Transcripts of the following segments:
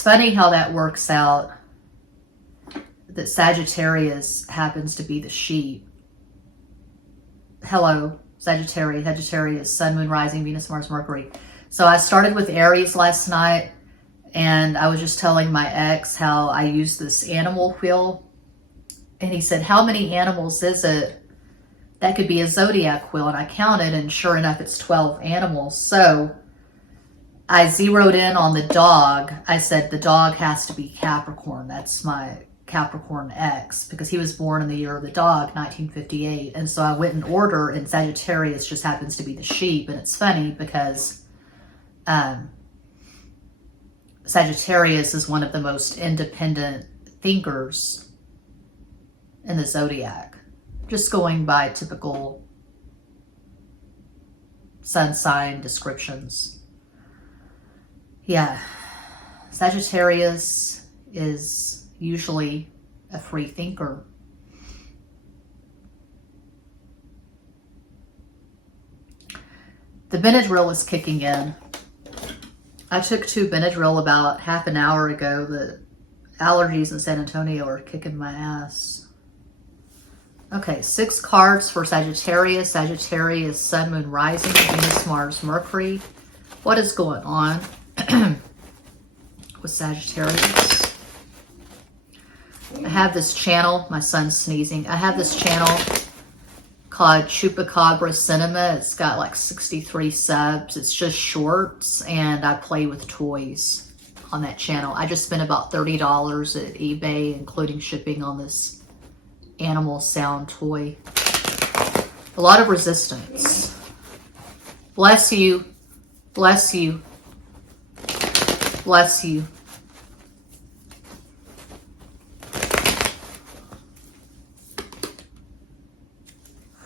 it's funny how that works out, that Sagittarius happens to be the sheep. Hello, Sagittarius. Sagittarius, Sun, Moon, Rising, Venus, Mars, Mercury. So I started with Aries last night, and I was just telling my ex how I used this animal wheel. And he said, how many animals is it? That could be a zodiac wheel. And I counted, and sure enough, it's 12 animals. So I zeroed in on the dog. I said, the dog has to be Capricorn. That's my Capricorn ex, because he was born in the year of the dog, 1958. And so I went in order, and Sagittarius just happens to be the sheep. And it's funny because Sagittarius is one of the most independent thinkers in the zodiac, just going by typical sun sign descriptions. Yeah, Sagittarius is usually a free thinker. The Benadryl is kicking in. I took 2 Benadryl about half an hour ago. The allergies in San Antonio are kicking my ass. Okay, 6 cards for Sagittarius. Sagittarius, Sun, Moon, Rising, Venus, Mars, Mercury. What is going on with Sagittarius? I have this channel. My son's sneezing. I have this channel called Chupacabra Cinema. It's got like 63 subs. It's just shorts, and I play with toys on that channel. I just spent about $30 at eBay, including shipping, on this animal sound toy. A lot of resistance. Bless you. Bless you. Bless you.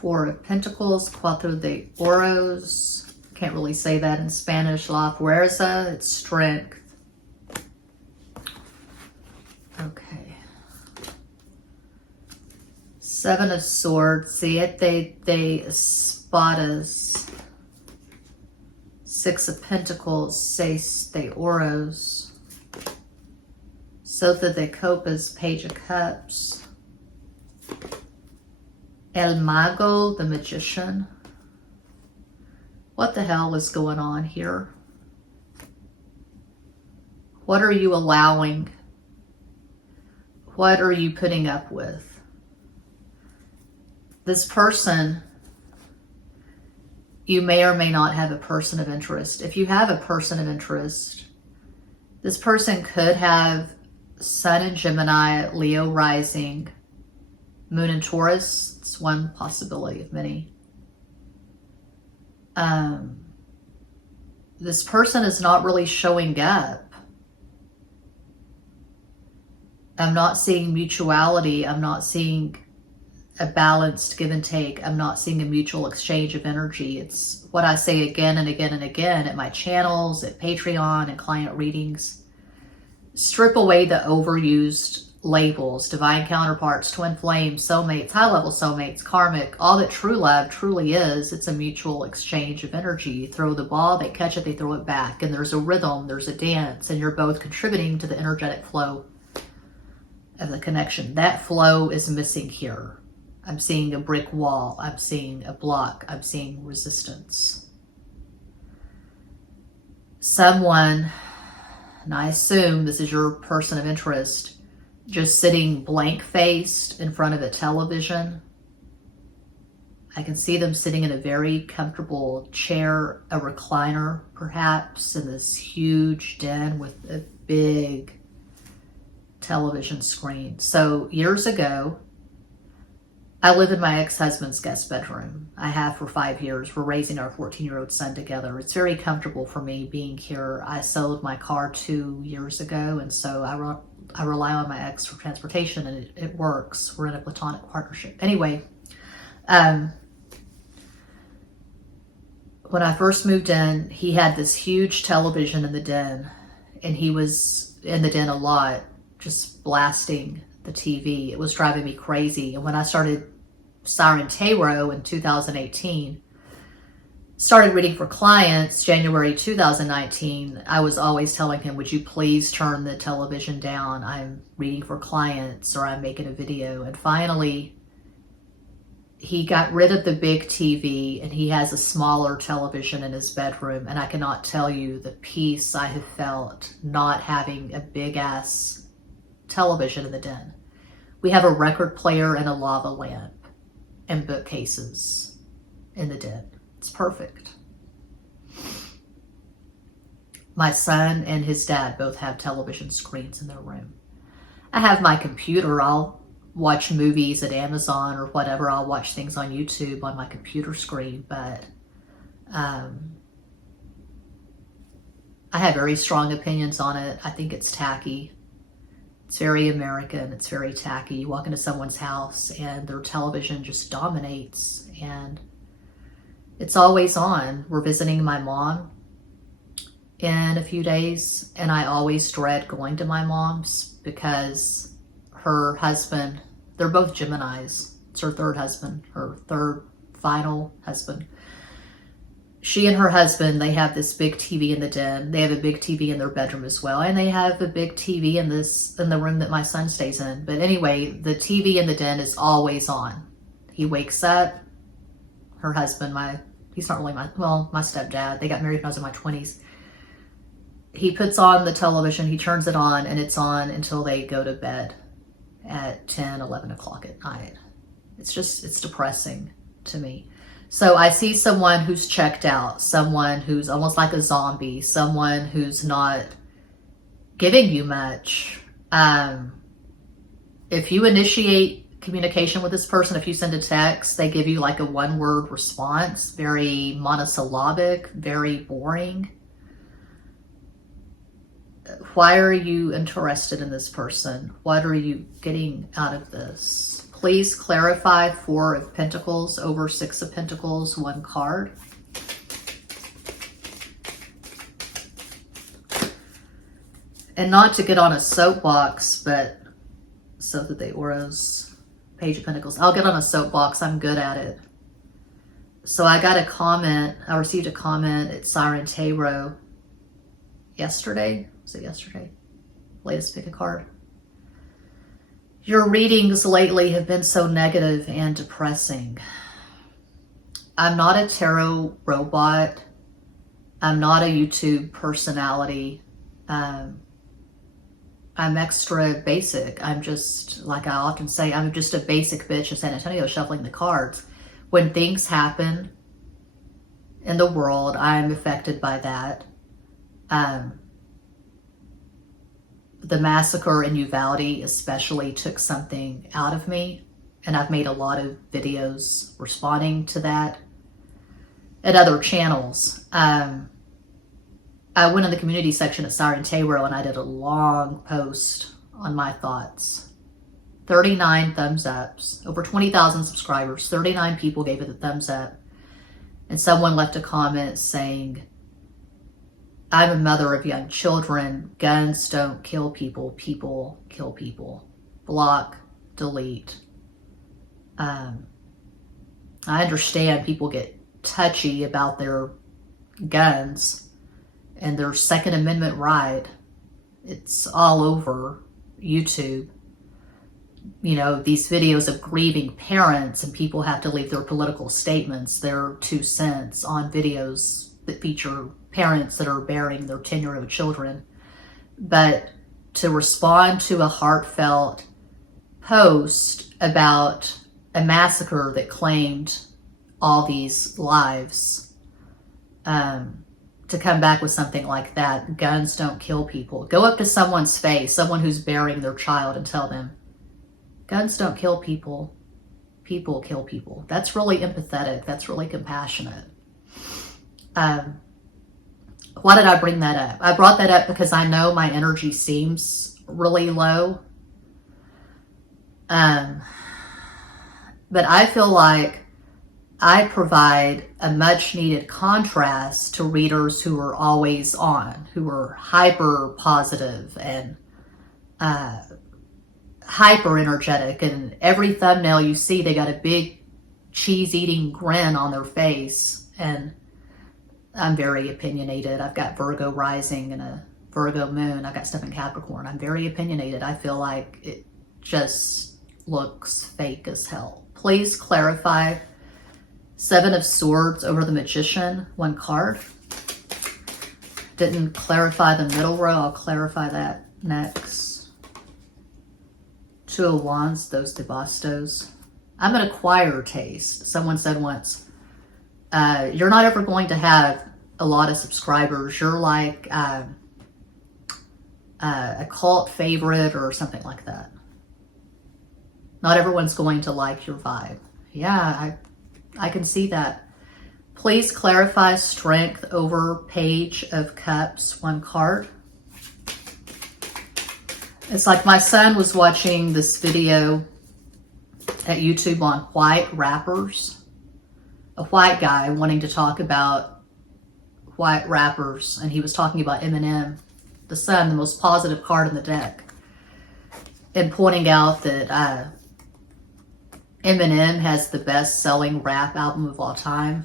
Four of Pentacles, Cuatro de Oros. Can't really say that in Spanish. La Fuerza, it's strength. Okay. 7 of Swords, Siete de Espadas. 6 of Pentacles, Seis de Oros. Sota de Copas, Page of Cups. El Mago, the Magician. What the hell is going on here? What are you allowing? What are you putting up with? This person, you may or may not have a person of interest. If you have a person of interest, this person could have Sun in Gemini, Leo rising, Moon in Taurus. It's one possibility of many. This person is not really showing up. I'm not seeing mutuality. I'm not seeing a balanced give and take. I'm not seeing a mutual exchange of energy. It's what I say again and again and again at my channels, at Patreon, and client readings. Strip away the overused labels: divine counterparts, twin flames, soulmates, high-level soulmates, karmic. All that true love truly is, it's a mutual exchange of energy. You throw the ball, they catch it, they throw it back, and there's a rhythm, there's a dance, and you're both contributing to the energetic flow of the connection. That flow is missing here. I'm seeing a brick wall. I'm seeing a block. I'm seeing resistance. Someone, and I assume this is your person of interest, just sitting blank-faced in front of a television. I can see them sitting in a very comfortable chair, a recliner perhaps, in this huge den with a big television screen. So years ago, I live in my ex-husband's guest bedroom. I have for 5 years. We're raising our 14-year-old son together. It's very comfortable for me being here. I sold my car 2 years ago, and so I rely on my ex for transportation, and it works. We're in a platonic partnership. Anyway, when I first moved in, he had this huge television in the den, and he was in the den a lot, just blasting the TV. It was driving me crazy. And when I started Siren Tarot in 2018, started reading for clients January 2019, I was always telling him, would you please turn the television down? I'm reading for clients or I'm making a video. And finally, he got rid of the big TV and he has a smaller television in his bedroom. And I cannot tell you the peace I have felt not having a big ass television in the den. We have a record player and a lava lamp and bookcases in the den. It's perfect. My son and his dad both have television screens in their room. I have my computer. I'll watch movies at Amazon or whatever. I'll watch things on YouTube on my computer screen, but I have very strong opinions on it. I think it's tacky. It's very American. It's very tacky. You walk into someone's house and their television just dominates and it's always on. We're visiting my mom in a few days, and I always dread going to my mom's because her husband, they're both Geminis. It's her third husband, her third final husband. She and her husband, they have this big TV in the den. They have a big TV in their bedroom as well, and they have a big TV in the room that my son stays in. But anyway, the TV in the den is always on. He wakes up, her husband, he's not really my stepdad. They got married when I was in my 20s. He puts on the television, he turns it on, and it's on until they go to bed at 10, 11 o'clock at night. It's depressing to me. So I see someone who's checked out, someone who's almost like a zombie, someone who's not giving you much. If you initiate communication with this person, if you send a text, they give you like a one-word response, very monosyllabic, very boring. Why are you interested in this person? What are you getting out of this? Please clarify. 4 of Pentacles over 6 of Pentacles, 1 card. And not to get on a soapbox, but so that the auras, Page of Pentacles. I'll get on a soapbox. I'm good at it. So I got a comment. I received a comment at Siren Tarot yesterday. Was it yesterday? Latest pick a card. Your readings lately have been so negative and depressing. I'm not a tarot robot. I'm not a YouTube personality. I'm extra basic. I'm just, like I often say, I'm just a basic bitch in San Antonio shuffling the cards. When things happen in the world, I'm affected by that. The massacre in Uvalde especially took something out of me, and I've made a lot of videos responding to that at other channels. I went in the community section at Siren Tarot and I did a long post on my thoughts. 39 thumbs ups, over 20,000 subscribers, 39 people gave it a thumbs up. And someone left a comment saying, I'm a mother of young children. Guns don't kill people. People kill people. Block, delete. I understand people get touchy about their guns and their Second Amendment right. It's all over YouTube. You know, these videos of grieving parents, and people have to leave their political statements, their 2 cents on videos that feature parents that are burying their 10-year-old children. But to respond to a heartfelt post about a massacre that claimed all these lives, to come back with something like that, guns don't kill people. Go up to someone's face, someone who's burying their child, and tell them, guns don't kill people. People kill people. That's really empathetic. That's really compassionate. Why did I bring that up? I brought that up because I know my energy seems really low. But I feel like I provide a much needed contrast to readers who are always on, who are hyper positive and hyper energetic, and every thumbnail you see, they got a big cheese eating grin on their face. And I'm very opinionated. I've got Virgo rising and a Virgo moon. I've got stuff in Capricorn. I'm very opinionated. I feel like it just looks fake as hell. Please clarify Seven of Swords over the Magician, one card. Didn't clarify the middle row. I'll clarify that next. Two of Wands, those de bastos. I'm an acquired taste. Someone said once, you're not ever going to have a lot of subscribers. You're like a cult favorite or something like that. Not everyone's going to like your vibe. Yeah, I can see that. Please clarify Strength over Page of Cups, one card. It's like my son was watching this video at YouTube on white rappers. A white guy wanting to talk about white rappers, and he was talking about Eminem, the sun, the most positive card in the deck, and pointing out that Eminem has the best-selling rap album of all time.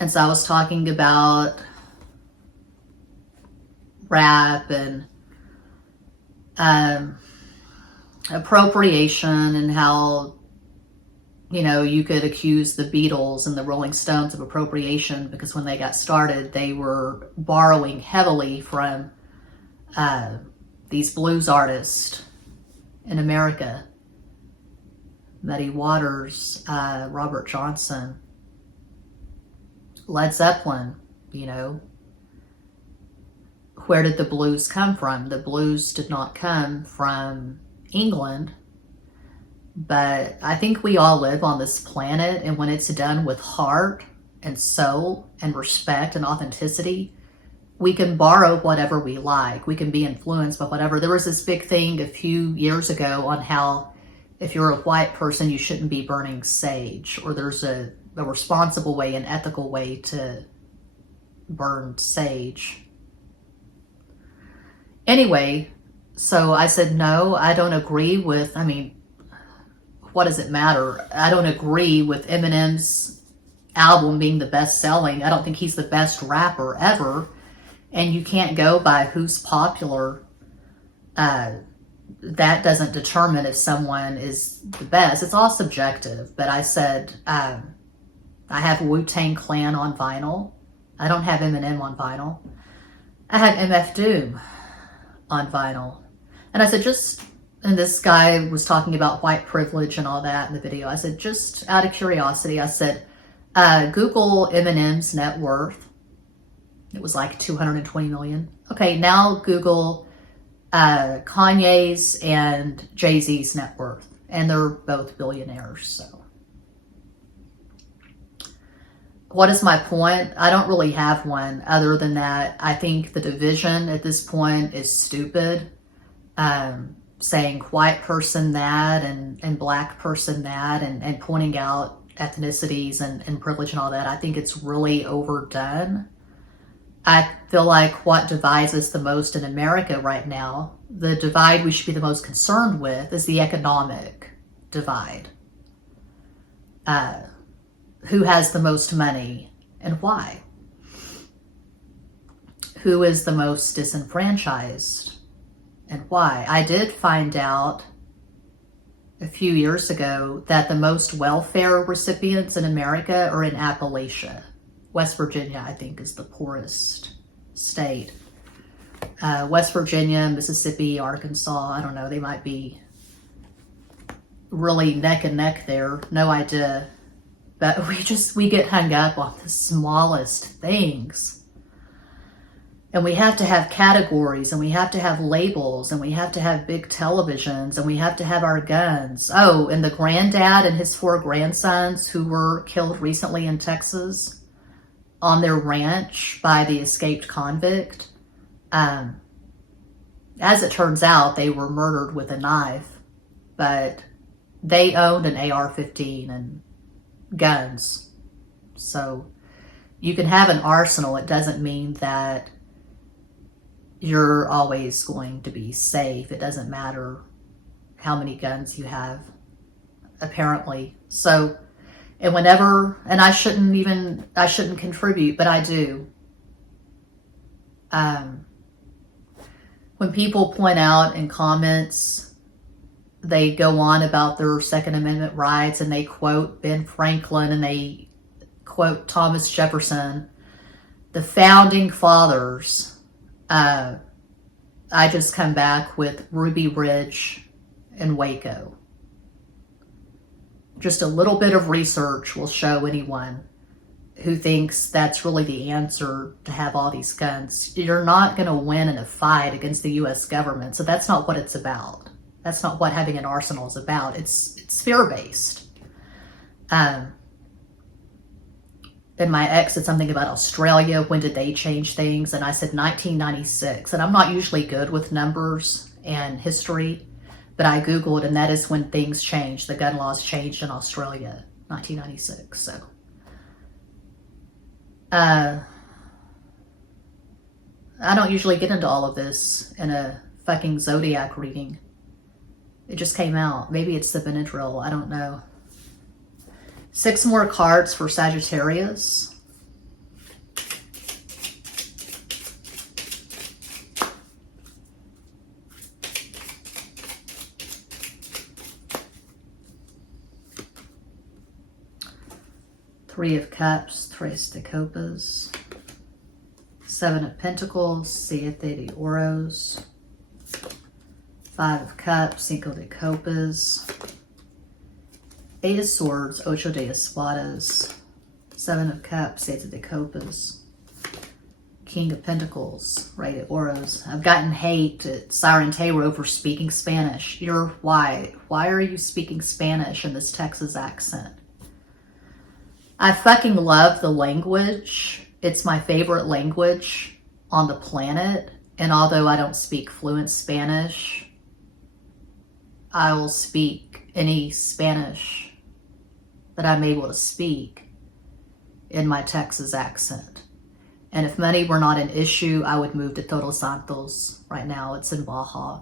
And so I was talking about rap and appropriation and how, you know, you could accuse the Beatles and the Rolling Stones of appropriation because when they got started, they were borrowing heavily from these blues artists in America. Muddy Waters, Robert Johnson, Led Zeppelin, you know. Where did the blues come from? The blues did not come from England, but I think we all live on this planet, and when it's done with heart and soul and respect and authenticity, we can borrow whatever we like. We can be influenced by whatever. There was this big thing a few years ago on how if you're a white person, you shouldn't be burning sage, or there's a responsible way, an ethical way to burn sage. Anyway, so I said, no, I don't agree with, I mean, what does it matter? I don't agree with Eminem's album being the best selling. I don't think he's the best rapper ever. And you can't go by who's popular. That doesn't determine if someone is the best. It's all subjective. But I said, I have Wu-Tang Clan on vinyl. I don't have Eminem on vinyl. I had MF Doom on vinyl. And I said, and this guy was talking about white privilege and all that in the video. I said, just out of curiosity, I said, Google Eminem's net worth. It was like 220 million. Okay, now Google Kanye's and Jay-Z's net worth. And they're both billionaires, so. What is my point? I don't really have one other than that. I think the division at this point is stupid. Saying white person that and black person that and pointing out ethnicities and privilege and all that. I think it's really overdone. I feel like what divides us the most in America right now, the divide we should be the most concerned with is the economic divide. Who has the most money and why? Who is the most disenfranchised and why? I did find out a few years ago that the most welfare recipients in America are in Appalachia. West Virginia, I think, is the poorest state. West Virginia, Mississippi, Arkansas, I don't know, they might be really neck and neck there. No idea. But we get hung up on the smallest things. And we have to have categories, and we have to have labels, and we have to have big televisions, and we have to have our guns. Oh, and the granddad and his 4 grandsons who were killed recently in Texas on their ranch by the escaped convict. As it turns out, they were murdered with a knife, but they owned an AR-15 and guns. So you can have an arsenal. It doesn't mean that you're always going to be safe. It doesn't matter how many guns you have, apparently. So And whenever, and I shouldn't contribute, but I do. When people point out in comments, they go on about their Second Amendment rights and they quote Ben Franklin and they quote Thomas Jefferson, the founding fathers. I just come back with Ruby Ridge and Waco. Just a little bit of research will show anyone who thinks that's really the answer to have all these guns. You're not going to win in a fight against the U.S. government. So that's not what it's about. That's not what having an arsenal is about. It's fear-based. And my ex said something about Australia. When did they change things? And I said 1996. And I'm not usually good with numbers and history, but I Googled, and that is when things changed. The gun laws changed in Australia, 1996. So, I don't usually get into all of this in a fucking zodiac reading. It just came out. Maybe it's the Benadryl. I don't know. 6 more cards for Sagittarius. Three of Cups, Tres de Copas. 7 of Pentacles, Siete de Oros. 5 of Cups, Cinco de Copas. 8 of Swords, Ocho de Espadas. 7 of Cups, Siete de Copas. King of Pentacles, Rey de Oros. I've gotten hate at Siren Tarot for speaking Spanish. Why are you speaking Spanish in this Texas accent? I fucking love the language. It's my favorite language on the planet. And although I don't speak fluent Spanish, I will speak any Spanish that I'm able to speak in my Texas accent. And if money were not an issue, I would move to Todos Santos. Right now, it's in Baja.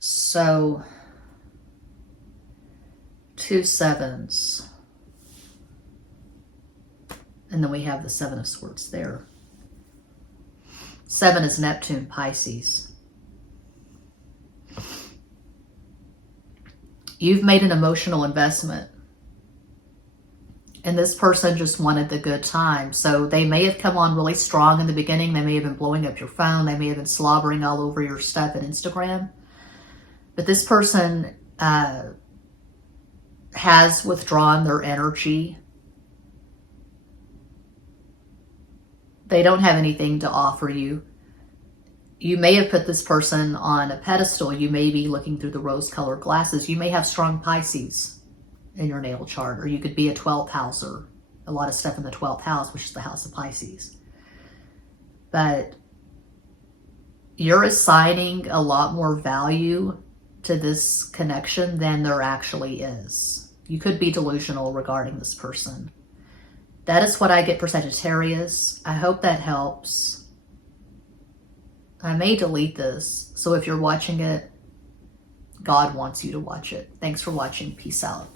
So, 2 sevens. And then we have the 7 of Swords there. 7 is Neptune, Pisces. You've made an emotional investment. And this person just wanted the good time. So they may have come on really strong in the beginning. They may have been blowing up your phone. They may have been slobbering all over your stuff at Instagram. But this person has withdrawn their energy. They don't have anything to offer you. You may have put this person on a pedestal. You may be looking through the rose-colored glasses. You may have strong Pisces in your natal chart, or you could be a 12th houser. A lot of stuff in the 12th house, which is the house of Pisces. But you're assigning a lot more value to this connection than there actually is. You could be delusional regarding this person. That is what I get for Sagittarius. I hope that helps. I may delete this, so if you're watching it, God wants you to watch it. Thanks for watching. Peace out.